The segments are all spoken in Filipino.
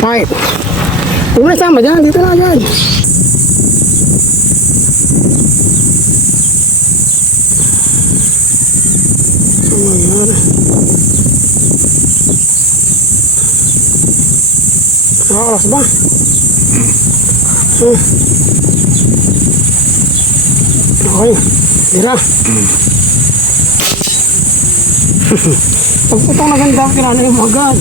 Fight. Huwag mo na sama dyan, dito na agad. Oh my God. Nakakas ba? Okay, tira. Pagputong na ganda, kinala yung agad.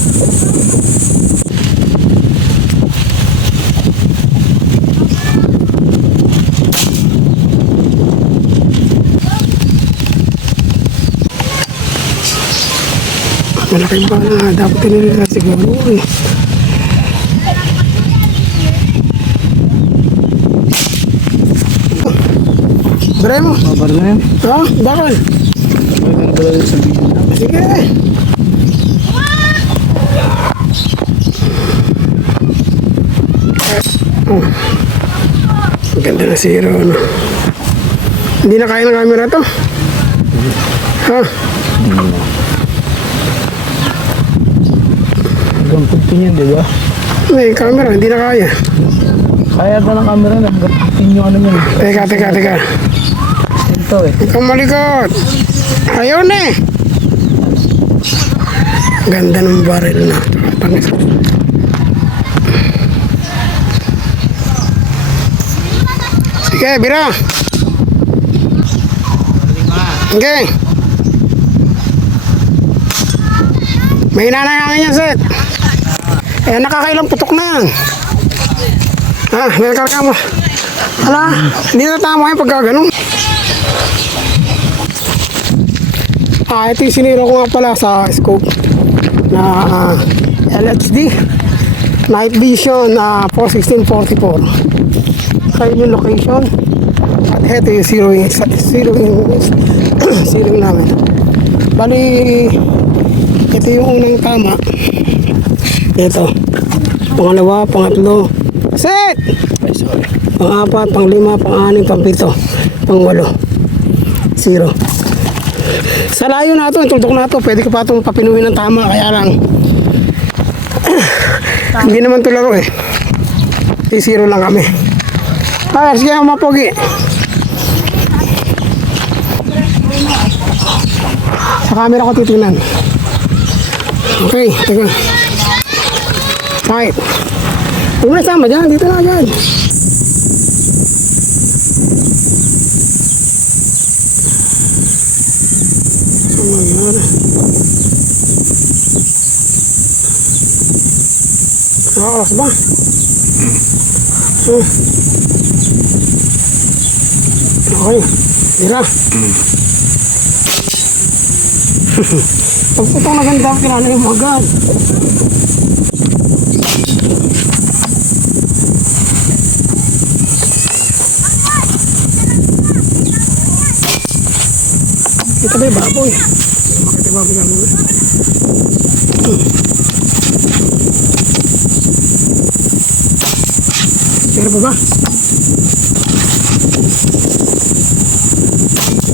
Malaking bala, dapat tinilila siguro eh. Baray mo? Babar na yan. Ha? Bakal? Babar pala yung sabihin na. Sige. Oh. Ang ganda na zero, ano? Hindi na kaya ng camera to? Ha? Hindi na. Hanggang 15 yan, di ba? May camera, hindi na kaya. Kaya ba ng camera na? Hanggang 15 yung ano yun. Teka. Ito eh. Huwag kang malikot. Ayaw na eh. Ganda ng baril na. Sige, bira. Okay. May hinanayangin yan, Seth. Eh, nakakailang putok na yan. Ha, may karga mo. Hala, hindi na tama yung pagka ganun. Ito yung sinira ko nga pala sa scope na LHD Night Vision 41644. Kaya yung location. At ito yung zeroing namin. Bali, ito yung unang tama. Ito. Pangalawa, pangatlo. Set! Ay, sorry. Pang-apat, pang-lima, pang-anim, pang-pito, pang-walo. Zero. Sa layo na ito, tuldok na ito, pwede ka pa itong papinuhin ng tama, kaya lang hindi naman ito laro eh. Zero lang kami. Ah, sige ang mapogi. Sa camera ko titingnan. Okay, teka. Fight. Huwag mo na sama dyan, dito na agad. Oh my God. Nakakas ba? Okay, tira. Pagputong na ganda, kinala yung agad. Ito ba yung baboy? Bakit yung baboy gano'n? Pero pa ba?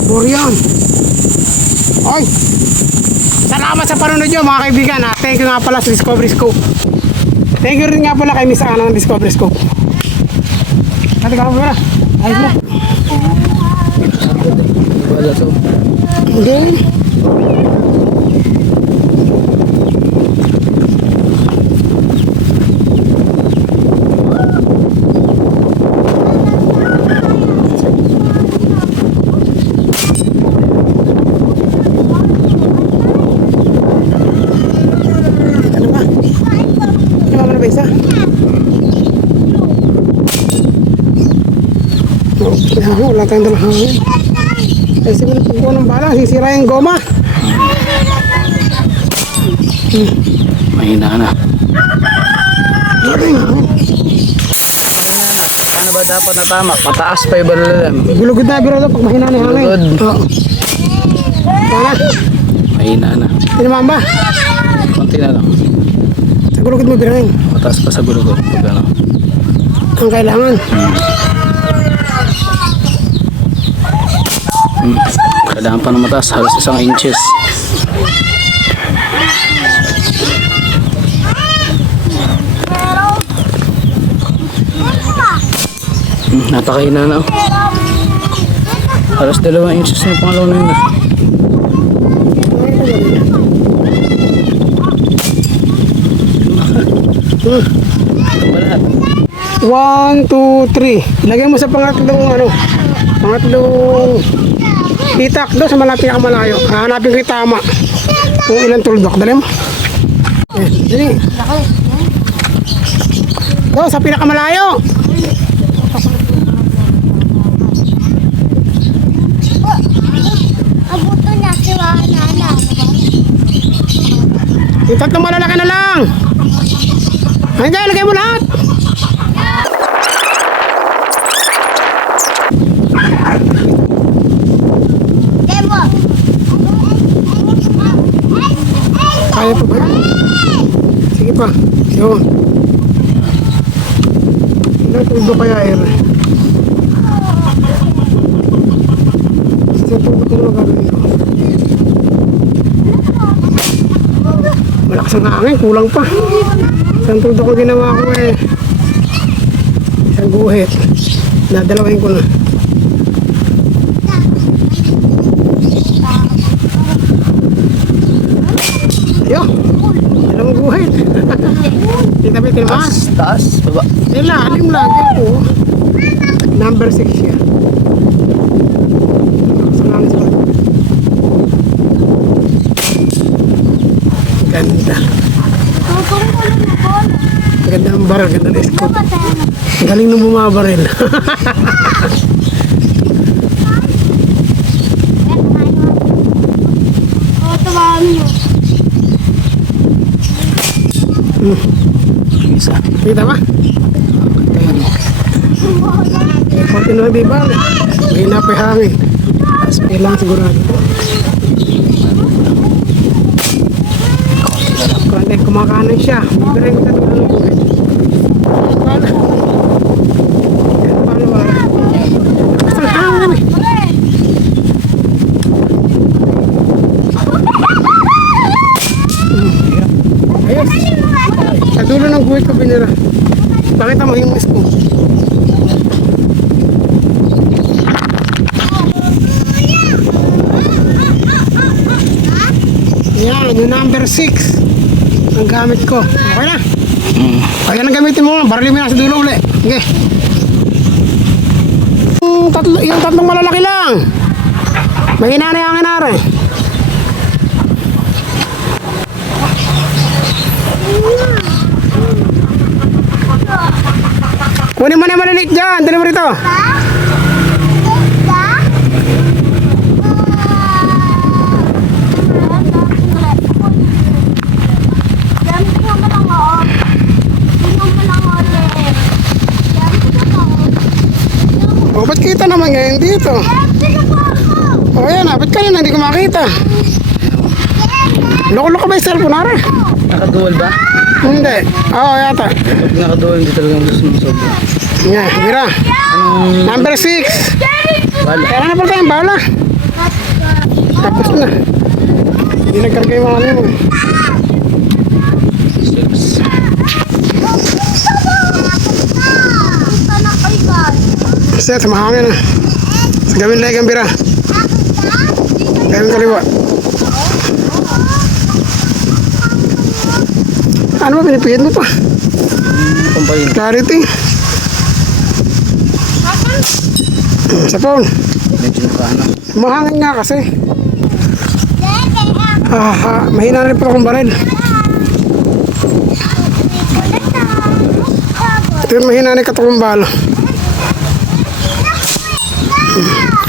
Borian! Ay! Salamat sa panonood nyo mga kaibigan. Thank you nga pala sa Discovery Scope. Thank you rin nga pala kay Miss Ana ng Discovery Scope. Kati ka mo ba? Ayos mo. Wala to. Okay. Ano ba? Ano ba na isa? Wala tayong dalang hangin. Kasi mo na pagkuha ng bala, sisira yung goma. Mahina na. Mahina na. Ano ba dapat natamak? Mataas pa yung balalan. Gulugod na biro daw pag mahina na yung hangin. Gulugod. Oo. Kaya na. Mahina na. Tinamaan ba? Konti na lang. Sa gulugod mo birahin. Mataas pa sa gulugod. Pag ano. Ang kailangan. Kailangan pa na mataas. Halos 1 inches. Napakahina na. Halos 2 inches na yung pangalaw na yun. Lahat. 1, 2, 3. Ilagay mo sa pangatlong pangatlong itak doon sa malapit ka malayo. Hanapin ko yung tama. Kung ilang tuldok. Dali mo. Dali. Doon sa pinakamalayo. Abuto na si Nana. Yung tatlong malalaki na lang. Ay, hindi. Ilagay mo lahat. Demo. Kaya pa ba? Sige pa. Yun. Ilang tuldok kaya, Isang tuldok na magagawin ko. Malakas ang hangin, kulang pa. Isang tuldok ang ginawa ko Isang guhit. Nadalawahin ko na. Yo! Dalawang guhit. Kita ba yung Taas, baba. Ilalim lagi po. Number 6 siya. Salamat sa ganda. Ganda ang baril, ganda ng scope. Galing nung bumabaril. Isa. Kita ba? Konti na di ba? May napay hangin. Tapos kailangan sigurado. Konti kumakanan siya. Pero yung tatlo ng buhay. Paano? Paano ba? Ang hangin Ayos. Sa dulo ng buhay ko binira. Pakita mo yung miss ko. Yan, yung number 6 ang gamit ko. Okay na? Ayan ang gamitin mo. Barili mo na sa dulo ulit. Okay. Yung tatlong malalaki lang. Mahina na yung hanginare. Kunin mo na yung maliliit dyan. Dali mo rito. O, ba't kita naman ngayon dito? O, yan ba't ka na hindi ko makita? Loko-loko ba yung cellphone nara? Nakadual ba? Hindi. Oo, yata. Pag nakadual, hindi talaga gusto mo sobra. Yan, bira. Anong Number 6. bala? Kaya na pala tayong bala. Tapos na. Hindi nagkarga yung mga mo. 6. Set, mahangin na. Sa gawin lang ang bira. Gawin kaliwa. Ano ba pinipihit mo pa? Pampayin. Clarity. Sa phone. Medyo nakano. Mahangin nga kasi. Mahina na rin pala kung baril. Ito yung mahina na yung katakong bala.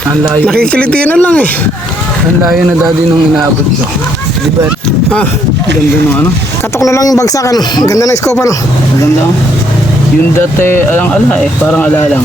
Ang layo. Nakikiliti na lang Ang layo na dati nung inaabot ko. Di ba? Ganda nung ano? Katok na lang yung bagsak Ang ganda na scope Maganda. Yung dati alang-ala parang ala lang.